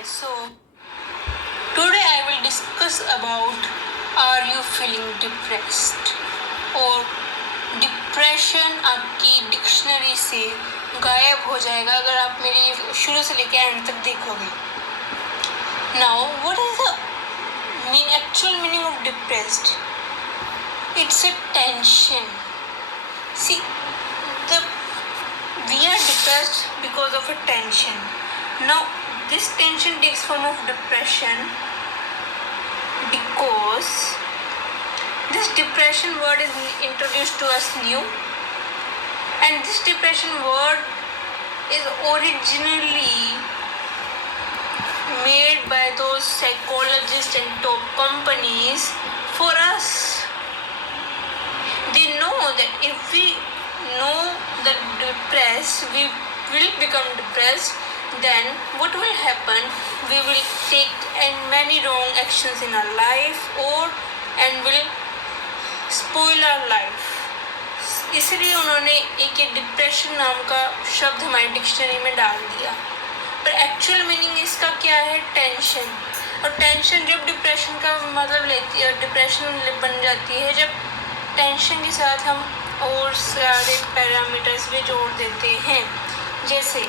guys, so today I will discuss about are you feeling depressed और depression आपकी dictionary से गायब हो जाएगा अगर आप मेरी शुरू से लेकर एंड तक देखोगे. Now what is the actual meaning of depressed? It's a tension. See, we are depressed because of a tension. Now, this tension takes form of depression because this depression word is introduced to us new, and this depression word is originally made by those psychologists and top companies for us. They know that if we know that depressed, we will become depressed, then what will happen? We will take many wrong actions in our life and will spoil our life. इसलिए उन्होंने एक depression नाम का शब्द हमारी dictionary में डाल दिया. पर एक्चुअल मीनिंग इसका क्या है? टेंशन. और टेंशन जब डिप्रेशन का मतलब लेती है, डिप्रेशन बन जाती है जब टेंशन के साथ हम और सारे पैरामीटर्स भी जोड़ देते हैं. जैसे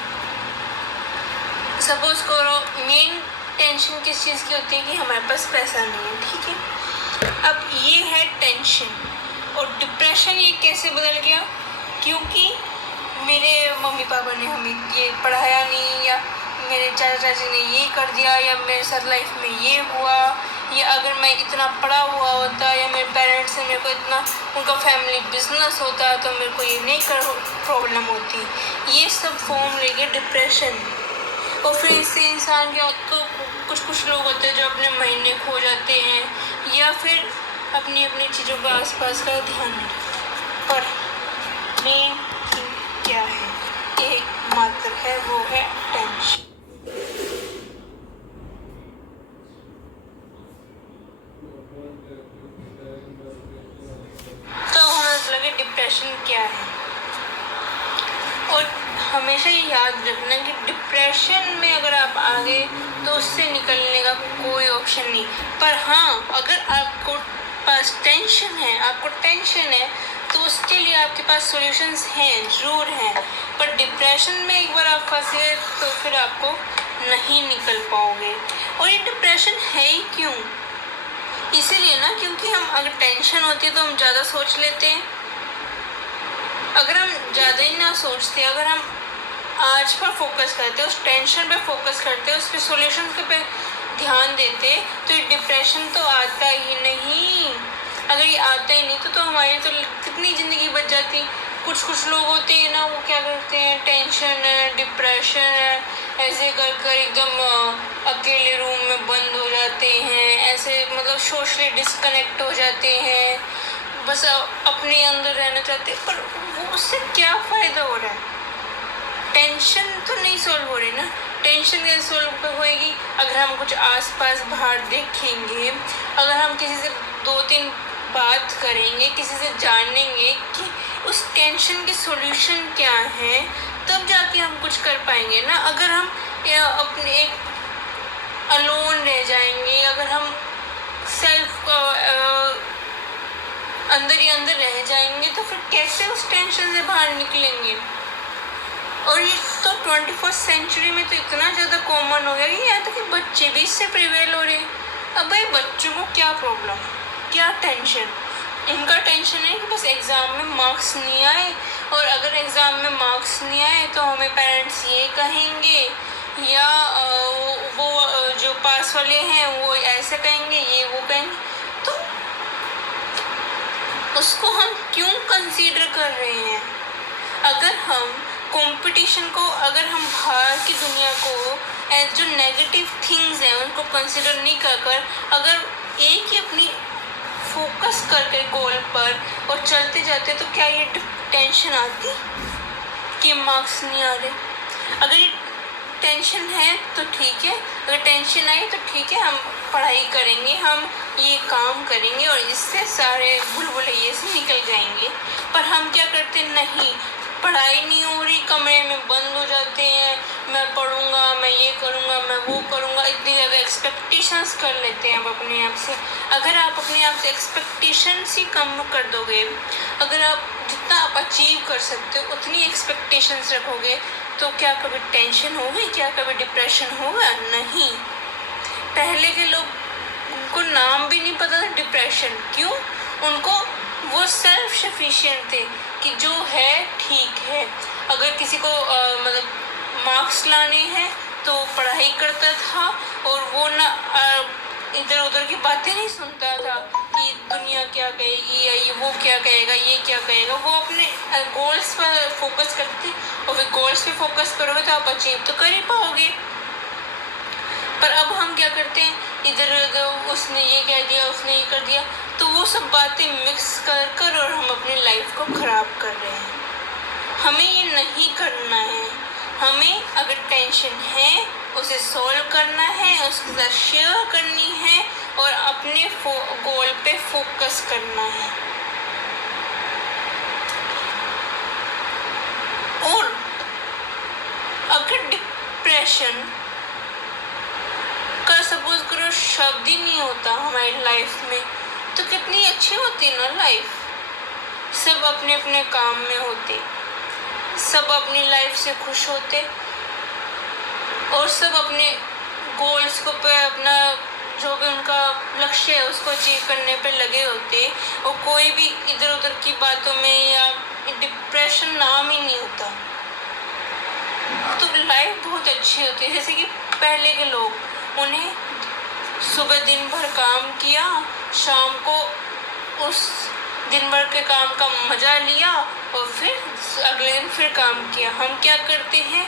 सपोज करो मेन टेंशन किस चीज़ की होती है कि हमारे पास पैसा नहीं है, ठीक है. अब ये है टेंशन. और डिप्रेशन ये कैसे बदल गया? क्योंकि मेरे मम्मी पापा ने हमें ये पढ़ाया नहीं, या मेरे चाचा चाची ने ये कर दिया, या मेरे साथ लाइफ में ये हुआ, या अगर मैं इतना पढ़ा हुआ होता, या मेरे पेरेंट्स से मेरे को इतना उनका फैमिली बिजनेस होता तो मेरे को ये नहीं प्रॉब्लम होती. ये सब फॉर्म लेके डिप्रेशन. और फिर इससे इंसान के कुछ लोग होते हैं जो अपने महीने खो जाते हैं, या फिर अपनी अपनी चीज़ों का आसपास का ध्यान नहीं रखते. पर मेन क्या है? एक मात्र है, वो है टेंशन. डिप्रेशन क्या है? और हमेशा ये याद रखना कि डिप्रेशन में अगर आप आ गए तो उससे निकलने का कोई ऑप्शन नहीं. पर हाँ, अगर आपको पास टेंशन है, तो उसके लिए आपके पास सॉल्यूशंस हैं, ज़रूर हैं. पर डिप्रेशन में एक बार आप फंसे तो फिर आपको नहीं निकल पाओगे. और ये डिप्रेशन है ही क्यों? इसीलिए ना, क्योंकि हम अगर टेंशन होती है तो हम ज़्यादा सोच लेते हैं. अगर हम ज़्यादा ही ना सोचते, अगर हम आज पर फोकस करते, उस टेंशन पे फोकस करते, उस पे सॉल्यूशन पे ध्यान देते, तो ये डिप्रेशन तो आता ही नहीं. अगर ये आता ही नहीं तो हमारी तो कितनी ज़िंदगी बच जाती. कुछ लोग होते हैं ना, वो क्या करते हैं, टेंशन है, डिप्रेशन है, ऐसे कर एकदम अकेले रूम में बंद हो जाते हैं, ऐसे मतलब सोशली डिस्कनेक्ट हो जाते हैं, बस अपने अंदर रहना चाहते. पर वो उससे क्या फ़ायदा हो रहा है? टेंशन तो नहीं सॉल्व हो रही ना. टेंशन कैसे सॉल्व होएगी? अगर हम कुछ आसपास बाहर देखेंगे, अगर हम किसी से 2-3 बात करेंगे, किसी से जानेंगे कि उस टेंशन के सॉल्यूशन क्या है, तब जाके हम कुछ कर पाएंगे ना. अगर हम अपने एक अलोन रह जाएंगे, अगर हम सेल्फ अंदर ही अंदर रह जाएंगे, तो फिर कैसे उस टेंशन से बाहर निकलेंगे? और ये तो 21st सेंचुरी में तो इतना ज़्यादा कॉमन हो गया कि यहाँ तक कि बच्चे भी इससे प्रिवेल हो रहे हैं. अब भाई बच्चों को क्या प्रॉब्लम, क्या टेंशन? इनका टेंशन है कि बस एग्ज़ाम में मार्क्स नहीं आए, और अगर एग्ज़ाम में मार्क्स नहीं आए तो हमें पेरेंट्स ये कहेंगे, या वो जो पास वाले हैं वो ऐसे कहेंगे, ये वो कहेंगे. तो उसको हम क्यों कंसीडर कर रहे हैं? अगर हम कंपटीशन को, अगर हम बाहर की दुनिया को जो नेगेटिव थिंग्स हैं उनको कंसीडर नहीं कर अगर एक ही अपनी फोकस करके गोल पर और चलते जाते, तो क्या ये टेंशन आती कि मार्क्स नहीं आ रहे? अगर ये टेंशन है तो ठीक है, अगर टेंशन आई तो ठीक है, हम पढ़ाई करेंगे, हम ये काम करेंगे और इससे सारे भूलभुलैये से निकल जाएंगे. पर हम क्या करते? नहीं, पढ़ाई नहीं हो रही, कमरे में बंद हो जाते हैं, मैं पढ़ूंगा, मैं ये करूंगा, मैं वो करूंगा, एक्सपेक्टेशंस कर लेते हैं अब अपने आप से। अगर आप अपने आप से एक्सपेक्टेशंस ही कम कर दोगे, अगर आप जितना आप अचीव कर सकते हो उतनी एक्सपेक्टेशंस रखोगे, तो क्या कभी टेंशन होगी, क्या कभी डिप्रेशन होगा? नहीं। पहले के लोग, उनको नाम भी नहीं पता था डिप्रेशन। क्यों? उनको वो सेल्फ सफिशिएंट थे कि जो है ठीक है। अगर किसी को मतलब मार्क्स लाने हैं तो पढ़ाई करता था, और वो ना इधर उधर की बातें नहीं सुनता था कि दुनिया क्या कहेगी या ये वो क्या कहेगा, ये क्या कहेगा। वो अपने गोल्स पर फोकस करते, और फिर गोल्स पे फोकस करोगे तो आप अचीव तो कर ही पाओगे। पर अब हम क्या करते हैं, इधर उधर उसने ये कह दिया, उसने ये कर दिया, तो वो सब बातें मिक्स कर कर और हम अपनी लाइफ को खराब कर रहे हैं। हमें ये नहीं करना है। हमें अगर टेंशन है उसे सॉल्व करना है, उसके साथ शेयर करनी है और अपने गोल पे फोकस करना है। और अगर डिप्रेशन का सपोज करो शब्द ही नहीं होता हमारी लाइफ में, तो कितनी अच्छी होती ना लाइफ। सब अपने अपने काम में होते, सब अपनी लाइफ से खुश होते, और सब अपने गोल्स को पे, अपना जो भी उनका लक्ष्य है उसको अचीव करने पे लगे होते, और कोई भी इधर उधर की बातों में या डिप्रेशन नाम ही नहीं होता। तो लाइफ बहुत अच्छी होती है। जैसे कि पहले के लोग, उन्हें सुबह दिन भर काम किया, शाम को उस दिन भर के काम का मजा लिया, और फिर अगले दिन फिर काम किया। हम क्या करते हैं,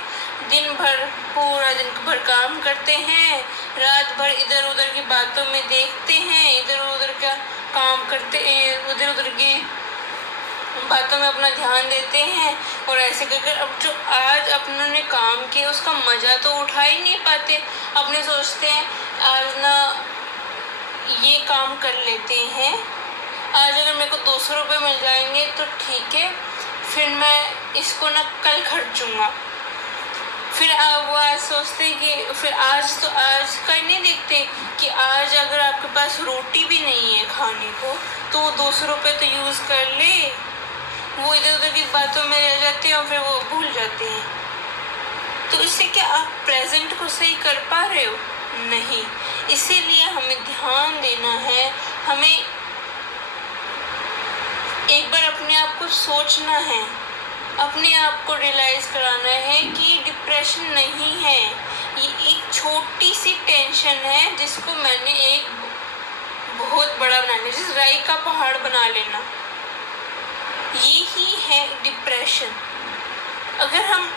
दिन भर पूरा दिन भर काम करते हैं, रात भर इधर उधर की बातों में देखते हैं, इधर उधर का काम करते हैं, उधर उधर की बातों में अपना ध्यान देते हैं, और ऐसे करके अब जो आज अपनों काम किया उसका मजा तो उठा ही नहीं पाते। अपने सोचते हैं आज ना ये काम कर लेते हैं, आज अगर मेरे को 200 रुपये मिल जाएंगे तो ठीक है, फिर मैं इसको ना कल खर्चूंगा। फिर वो आज सोचते हैं कि फिर आज तो आज का ही नहीं देखते कि आज अगर आपके पास रोटी भी नहीं है खाने को, तो वो 200 रुपये तो यूज़ कर ले। वो इधर उधर की बातों में रह जाते हैं और फिर वो भूल जाते हैं। तो इससे क्या आप प्रेजेंट को सही कर पा रहे हो? नहीं। इसीलिए हमें ध्यान देना है, हमें एक बार अपने आप को सोचना है, अपने आप को रियलाइज कराना है कि डिप्रेशन नहीं है, ये एक छोटी सी टेंशन है जिसको मैंने एक बहुत बड़ा बना लिया, जैसे राई का पहाड़ बना लेना, ये ही है डिप्रेशन। अगर हम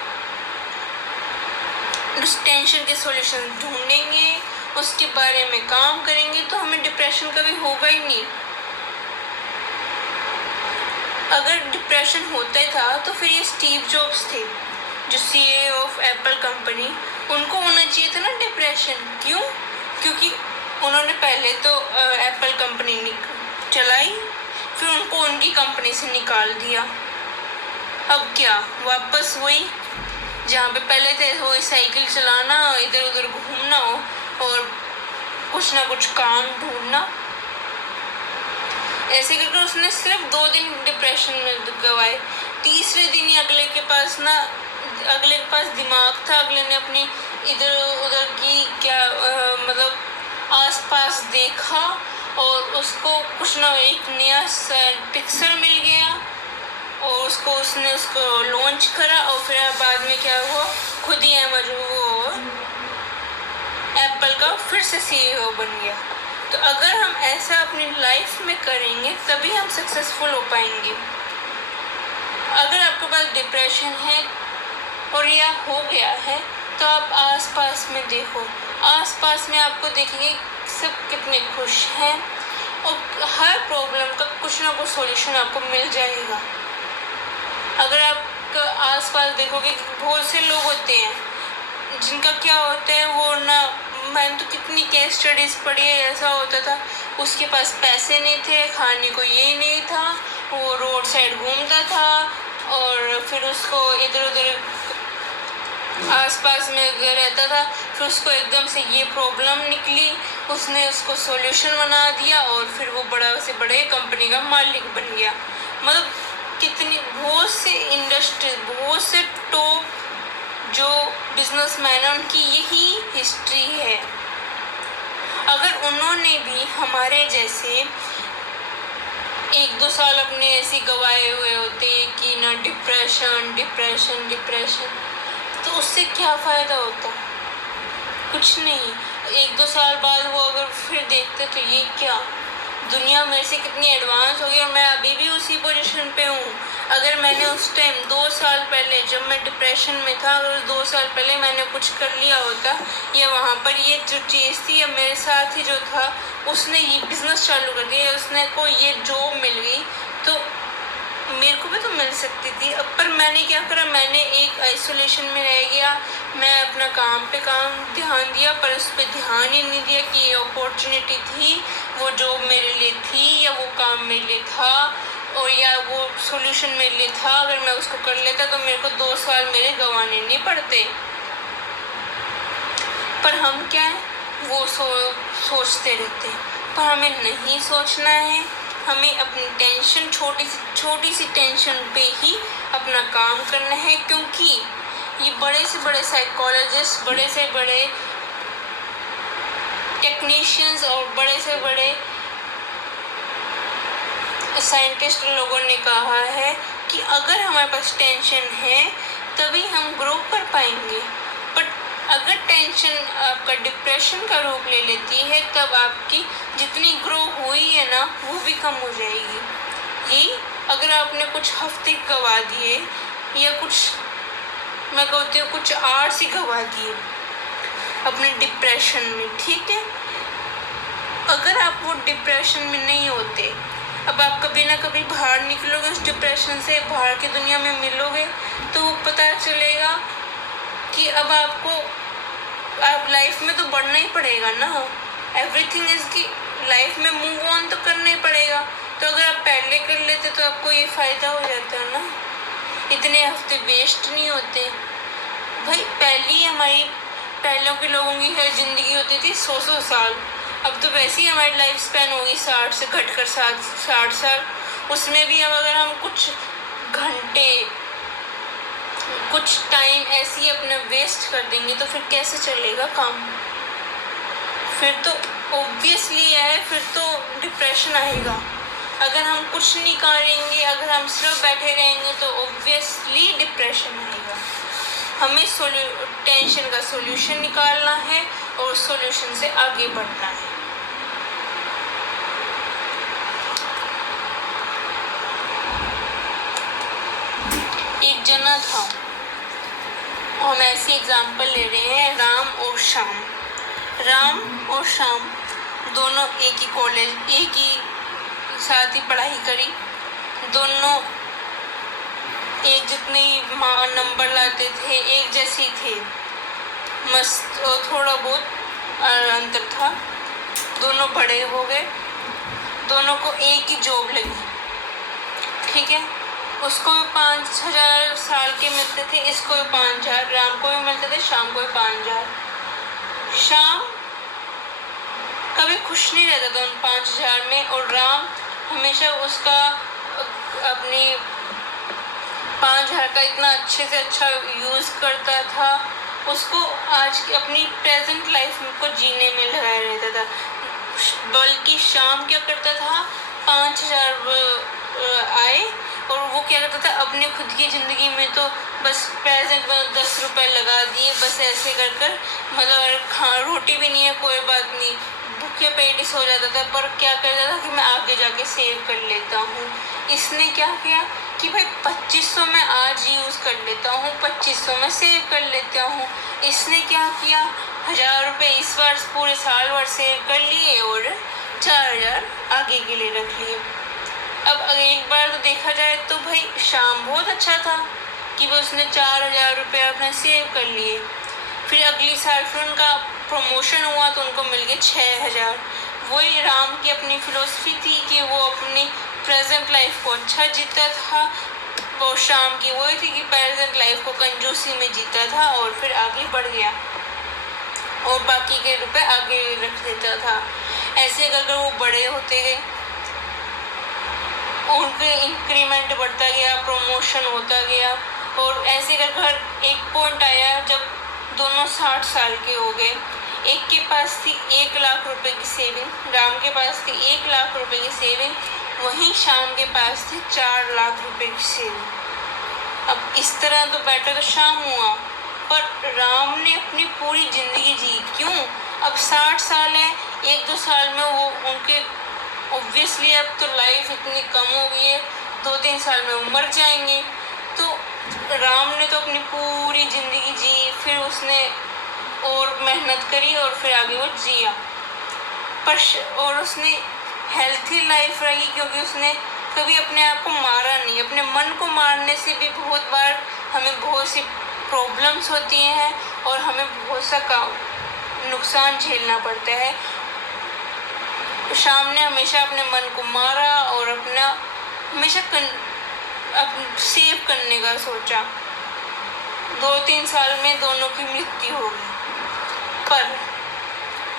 उस टेंशन के सॉल्यूशन ढूंढेंगे, उसके बारे में काम करेंगे, तो हमें डिप्रेशन कभी होगा ही नहीं। अगर डिप्रेशन होता ही था तो फिर ये स्टीव जॉब्स थे जो CEO ऑफ एप्पल कंपनी, उनको होना चाहिए था ना डिप्रेशन। क्यों? क्योंकि उन्होंने पहले तो एप्पल कंपनी चलाई, फिर उनको उनकी कंपनी से निकाल दिया। अब क्या वापस वही जहाँ पे पहले थे, वही साइकिल चलाना, इधर उधर घूमना और कुछ ना कुछ काम ढूंढना। ऐसे करके उसने सिर्फ 2 दिन डिप्रेशन में गवाए। तीसरे दिन ही अगले के पास दिमाग था, अगले ने अपनी इधर उधर की क्या मतलब आसपास देखा, और उसको कुछ ना एक नया पिक्सल मिल गया, और उसने उसको लॉन्च करा, और फिर बाद में क्या हुआ, खुद ही वो एप्पल का फिर से CEO बन गया। तो अगर हम ऐसा अपनी लाइफ में करेंगे तभी हम सक्सेसफुल हो पाएंगे। अगर आपके पास डिप्रेशन है और या हो गया है, तो आप आसपास में देखो, आसपास में आपको देखेंगे सब कितने खुश हैं, और हर प्रॉब्लम का कुछ ना कुछ सॉल्यूशन आपको मिल जाएगा। अगर आप आसपास देखोगे, बहुत से लोग होते हैं जिनका क्या होता है, वो ना, मैंने तो कितनी केस स्टडीज़ पढ़ी है, ऐसा होता था उसके पास पैसे नहीं थे, खाने को ये नहीं था, वो रोड साइड घूमता था, और फिर उसको इधर उधर आसपास में रहता था, फिर उसको एकदम से ये प्रॉब्लम निकली, उसने उसको सॉल्यूशन बना दिया और फिर वो बड़ा से बड़े कंपनी का मालिक बन गया। मतलब कितनी बहुत से इंडस्ट्री, बहुत से टॉप जो बिजनेसमैन हैं उनकी यही हिस्ट्री है। अगर उन्होंने भी हमारे जैसे 1-2 साल अपने ऐसे गवाए हुए होते कि ना डिप्रेशन डिप्रेशन डिप्रेशन, तो उससे क्या फ़ायदा होता? कुछ नहीं। 1-2 साल बाद वो अगर फिर देखते तो ये क्या, दुनिया मेरे से कितनी एडवांस हो गई और मैं अभी भी उसी पोजीशन पे हूँ। अगर मैंने उस टाइम 2 साल पहले जब मैं डिप्रेशन में था, अगर 2 साल पहले मैंने कुछ कर लिया होता या वहाँ पर ये जो चीज़ थी या मेरे साथ ही जो था उसने ये बिज़नेस चालू कर दिया, उसने को ये जॉब मिल गई, तो मेरे को भी तो मिल सकती थी। अब पर मैंने क्या करा, मैंने एक आइसोलेशन में रह गया, मैं अपना काम पे ध्यान दिया, पर उस पर ध्यान ही नहीं दिया कि ये अपॉर्चुनिटी थी, वो जॉब मेरे लिए थी या वो काम मेरे लिए था और या वो सॉल्यूशन मेरे लिए था। अगर मैं उसको कर लेता तो मेरे को 2 साल मेरे गंवाने नहीं पड़ते। पर हम क्या है, वो सोचते रहते हैं, पर हमें नहीं सोचना है। हमें अपनी टेंशन, छोटी सी टेंशन पे ही अपना काम करना है, क्योंकि ये बड़े से बड़े साइकोलॉजिस्ट, बड़े से बड़े टेक्नीशियंस और बड़े से बड़े साइंटिस्ट लोगों ने कहा है कि अगर हमारे पास टेंशन है तभी हम ग्रो कर पाएंगे। बट अगर टेंशन आपका डिप्रेशन का रूप ले लेती है तब आपकी जितनी ग्रो हुई है ना वो भी कम हो जाएगी। ये अगर आपने कुछ हफ्ते गवा दिए या कुछ, मैं कहती हूँ कुछ आवर्स ही गवा दिए अपने डिप्रेशन में, ठीक है, अगर आप वो डिप्रेशन में नहीं होते, अब आप कभी ना कभी बाहर निकलोगे उस डिप्रेशन से, बाहर की दुनिया में मिलोगे तो वो पता चलेगा कि अब आपको आप लाइफ में तो बढ़ना ही पड़ेगा ना। एवरीथिंग इज की लाइफ में मूव ऑन तो करना ही पड़ेगा। तो अगर आप पहले कर लेते तो आपको ये फ़ायदा हो जाता है ना, इतने हफ्ते वेस्ट नहीं होते। भाई पहलों के लोगों की हर ज़िंदगी होती थी 100 साल, अब तो वैसे ही हमारी लाइफ स्पैन होगी 60 से घटकर 60 साल। उसमें भी अगर हम कुछ घंटे, कुछ टाइम ऐसे ही अपना वेस्ट कर देंगे तो फिर कैसे चलेगा काम? फिर तो ऑब्वियसली है, फिर तो डिप्रेशन आएगा। अगर हम कुछ नहीं करेंगे, अगर हम सिर्फ बैठे रहेंगे तो ऑब्वियसली डिप्रेशन आएगा। हमें टेंशन का सॉल्यूशन निकालना है और सॉल्यूशन से आगे बढ़ना है। एक जना था, हम ऐसी एग्जाम्पल ले रहे हैं, राम और श्याम दोनों एक ही कॉलेज, एक ही साथ ही पढ़ाई करी, दोनों एक जितने नंबर लाते थे एक जैसे थे, मस्त थोड़ा बहुत अंतर था। दोनों बड़े हो गए, दोनों को एक ही जॉब लगी, ठीक है, उसको भी 5,000 साल के मिलते थे, इसको भी 5,000, राम को भी मिलते थे, श्याम को भी 5,000। श्याम कभी खुश नहीं रहता था उन 5,000 में और राम हमेशा उसका अपनी 5,000 का इतना अच्छे से अच्छा यूज़ करता था, उसको आज की अपनी प्रेजेंट लाइफ को जीने में लगाया रहता था। बल्कि श्याम क्या करता था, 5,000 आए और वो क्या करता था अपने खुद की ज़िंदगी में तो बस प्रेजेंट में 10 रुपए लगा दिए, बस ऐसे कर मतलब रोटी भी नहीं है कोई बात नहीं, भूखे पेट ही सो जाता था, पर क्या करता था कि मैं आगे जाके सेव कर लेता हूँ। इसने क्या किया कि भाई 2,500 में आज यूज़ कर लेता हूँ, 2,500 में सेव कर लेता हूँ। इसने क्या किया, 1,000 रुपये इस बार पूरे साल भर सेव कर लिए और 4,000 आगे के लिए रख लिए। अब एक बार तो देखा जाए तो भाई श्याम बहुत अच्छा था कि वो उसने 4,000 रुपये अपने सेव कर लिए। फिर अगली साल फिर उनका प्रमोशन हुआ तो उनको मिल गए 6,000। वही राम की अपनी फिलोसफी थी कि वो अपनी प्रेजेंट लाइफ को अच्छा जीता था, वो शाम की वही थी कि प्रेजेंट लाइफ को कंजूसी में जीता था और फिर आगे बढ़ गया और बाकी के रुपए आगे रख देता था। ऐसे कर वो बड़े होते गए, उनके इंक्रीमेंट बढ़ता गया, प्रमोशन होता गया और ऐसे कर हर एक पॉइंट आया जब दोनों 60 साल के हो गए। एक के पास थी 1 लाख रुपए की सेविंग, राम के पास थी 1 लाख रुपए की सेविंग, वहीं शाम के पास थी 4 लाख रुपए की सेविंग। अब इस तरह तो बेटर तो शाम हुआ, पर राम ने अपनी पूरी जिंदगी जी। क्यों? अब 60 साल है, 1-2 साल में वो उनके ऑब्वियसली अब तो लाइफ इतनी कम हो गई है, 2-3 साल में वो मर जाएंगे। तो राम ने तो अपनी पूरी जिंदगी जी, फिर उसने और मेहनत करी और फिर आगे वो जिया, पर और उसने हेल्थी लाइफ रही क्योंकि उसने कभी अपने आप को मारा नहीं। अपने मन को मारने से भी बहुत बार हमें बहुत सी प्रॉब्लम्स होती हैं और हमें बहुत सा नुकसान झेलना पड़ता है। शाम ने हमेशा अपने मन को मारा और अपना हमेशा सेव करने का सोचा। 2-3 साल में दोनों की मृत्यु हो गई, पर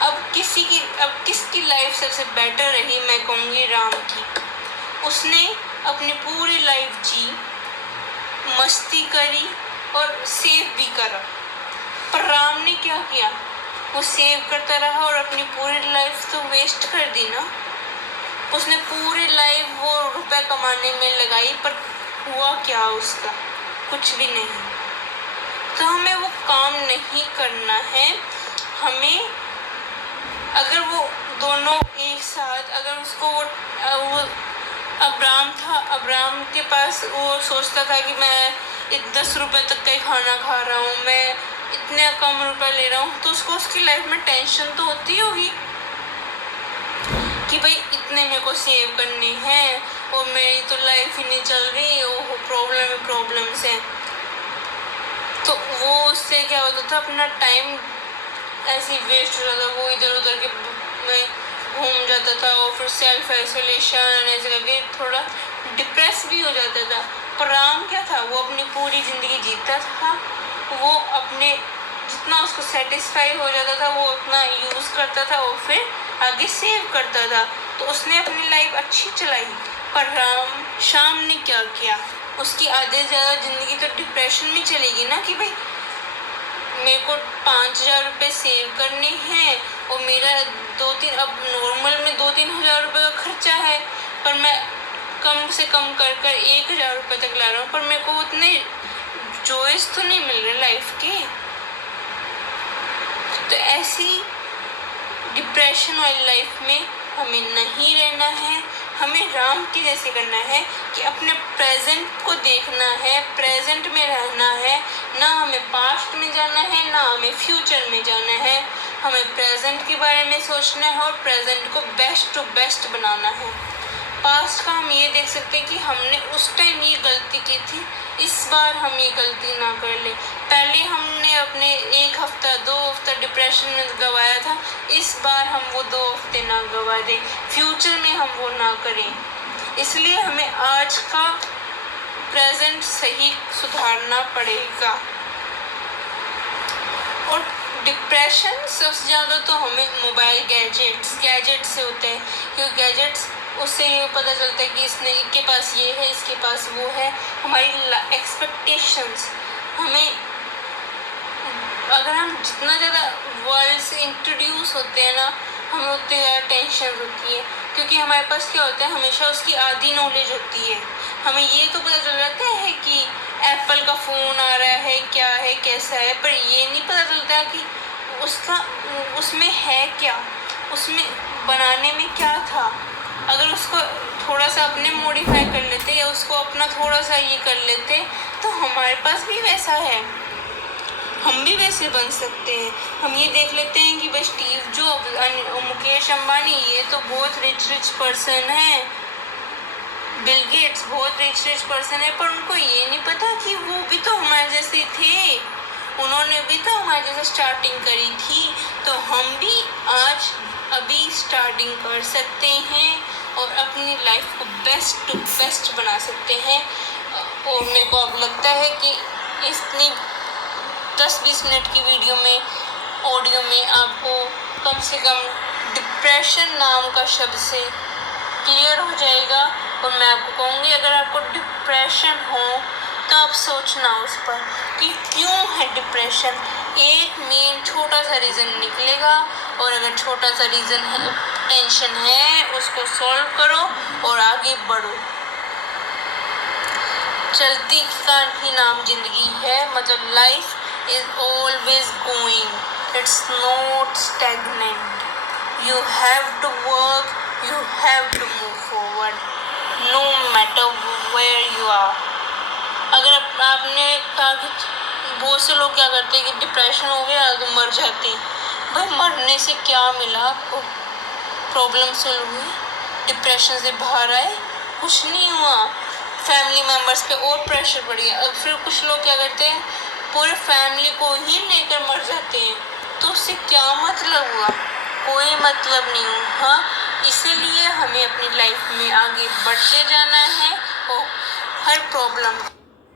अब किसकी लाइफ सबसे बेटर रही? मैं कहूँगी राम की। उसने अपनी पूरी लाइफ जी, मस्ती करी और सेव भी करा। पर राम ने क्या किया? वो सेव करता रहा और अपनी पूरी लाइफ तो वेस्ट कर दी ना। उसने पूरी लाइफ वो रुपए कमाने में लगाई, पर हुआ क्या उसका? कुछ भी नहीं। तो हमें वो काम नहीं करना है। हमें अगर वो दोनों एक साथ, अगर उसको वो अब्राम था, अब्राम के पास वो सोचता था कि मैं 10 रुपए तक का ही खाना खा रहा हूँ, मैं इतने कम रुपए ले रहा हूँ, तो उसको उसकी लाइफ में टेंशन तो होती होगी कि भाई इतने मेरे को सेव करने हैं और मेरी तो लाइफ ही नहीं चल रही, वो प्रॉब्लम्स हैं। तो वो उससे क्या होता था, अपना टाइम ऐसे ही वेस्ट हो जाता, वो इधर उधर के में घूम जाता था और फिर सेल्फ आइसोलेशन ऐसे करके थोड़ा डिप्रेस भी हो जाता था। पर राम क्या था? वो अपनी पूरी ज़िंदगी जीता था, वो अपने जितना उसको सेटिस्फाई हो जाता था वो उतना यूज़ करता था और फिर आगे सेव करता था। तो उसने अपनी लाइफ अच्छी चलाई। पर शाम ने क्या किया? उसकी आधे से ज़्यादा ज़िंदगी तो डिप्रेशन में चलेगी ना कि भाई मेरे को 5,000 रुपये सेव करने हैं और मेरा अब नॉर्मल में 2-3 हज़ार रुपये का खर्चा है, पर मैं कम से कम कर 1,000 रुपये तक ला रहा हूँ, पर मेरे को उतने जॉयस तो नहीं मिल रहे लाइफ के। तो ऐसी डिप्रेशन वाली लाइफ में हमें नहीं रहना है। हमें राम की जैसे करना है कि अपने प्रेजेंट को देखना है, प्रेजेंट में रहना है, ना हमें पास्ट में जाना है ना हमें फ्यूचर में जाना है। हमें प्रेजेंट के बारे में सोचना है और प्रेजेंट को बेस्ट टू बेस्ट बनाना है। पास्ट का हम ये देख सकते हैं कि हमने उस टाइम ये गलती की थी, इस बार हम ये गलती ना कर ले। पहले हमने अपने 1 हफ्ता 2 हफ्ता डिप्रेशन में गवाया था, इस बार हम वो 2 हफ्ते ना गवा दें, फ्यूचर में हम वो ना करें। इसलिए हमें आज का प्रेजेंट सही सुधारना पड़ेगा। और डिप्रेशन सबसे ज़्यादा तो हमें मोबाइल गैजेट से होता है, क्योंकि गैजेट्स उससे ये पता चलता है कि इसके पास ये है, इसके पास वो है। हमारी एक्सपेक्टेशंस हमें, अगर हम जितना ज़्यादा वर्ल्ड से इंट्रोड्यूस होते हैं ना, हमें उतनी ज़्यादा टेंशन होती है, क्योंकि हमारे पास क्या होता है, हमेशा उसकी आधी नॉलेज होती है। हमें ये तो पता चल जाता है कि एप्पल का फ़ोन आ रहा है, क्या है, कैसा है, पर ये नहीं पता चलता कि उसमें है क्या, उसमें बनाने में क्या था। अगर उसको थोड़ा सा अपने मॉडिफाई कर लेते या उसको अपना थोड़ा सा ये कर लेते तो हमारे पास भी वैसा है, हम भी वैसे बन सकते हैं। हम ये देख लेते हैं कि भाई स्टीव जॉब्स, मुकेश अंबानी, ये तो बहुत रिच पर्सन है, बिल गेट्स बहुत रिच पर्सन है, पर उनको ये नहीं पता कि वो भी तो हमारे जैसे थे, उन्होंने भी तो हमारे जैसे स्टार्टिंग करी थी। तो हम भी आज अभी स्टार्टिंग कर सकते हैं और अपनी लाइफ को बेस्ट टू बेस्ट बना सकते हैं। और मेरे को अब लगता है कि इतनी 10-20 मिनट की ऑडियो में आपको कम से कम डिप्रेशन नाम का शब्द से क्लियर हो जाएगा। और मैं आपको कहूँगी, अगर आपको डिप्रेशन हो तो आप सोचना उस पर कि क्यों है डिप्रेशन। एक मेन छोटा सा रीज़न निकलेगा, और अगर छोटा सा रीज़न है, टेंशन है, उसको सॉल्व करो और आगे बढ़ो। चलती की नाम जिंदगी है, मतलब life is always going, it's not stagnant. You have to work, you have to move forward, no matter where you are. अगर आपने कहा कि बहुत से लोग क्या करते हैं कि डिप्रेशन हो गया तो मर जाते हैं। भाई मरने से क्या मिला आपको? प्रॉब्लम सॉल्व हुई, डिप्रेशन से बाहर आए, कुछ नहीं हुआ। फैमिली मेम्बर्स पे और प्रेशर बढ़ गया। अब फिर कुछ लोग क्या करते हैं, पूरे फैमिली को ही लेकर मर जाते हैं। तो उससे क्या मतलब हुआ? कोई मतलब नहीं हुआ। हाँ, इसीलिए हमें अपनी लाइफ में आगे बढ़ते जाना है और हर प्रॉब्लम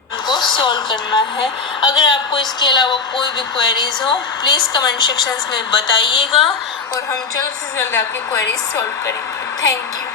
को सॉल्व करना है। अगर आपको इसके अलावा कोई भी क्वेरीज हो, प्लीज़ कमेंट सेक्शंस में बताइएगा और हम जल्द से जल्द आपकी क्वेरीज सॉल्व करेंगे। Thank you.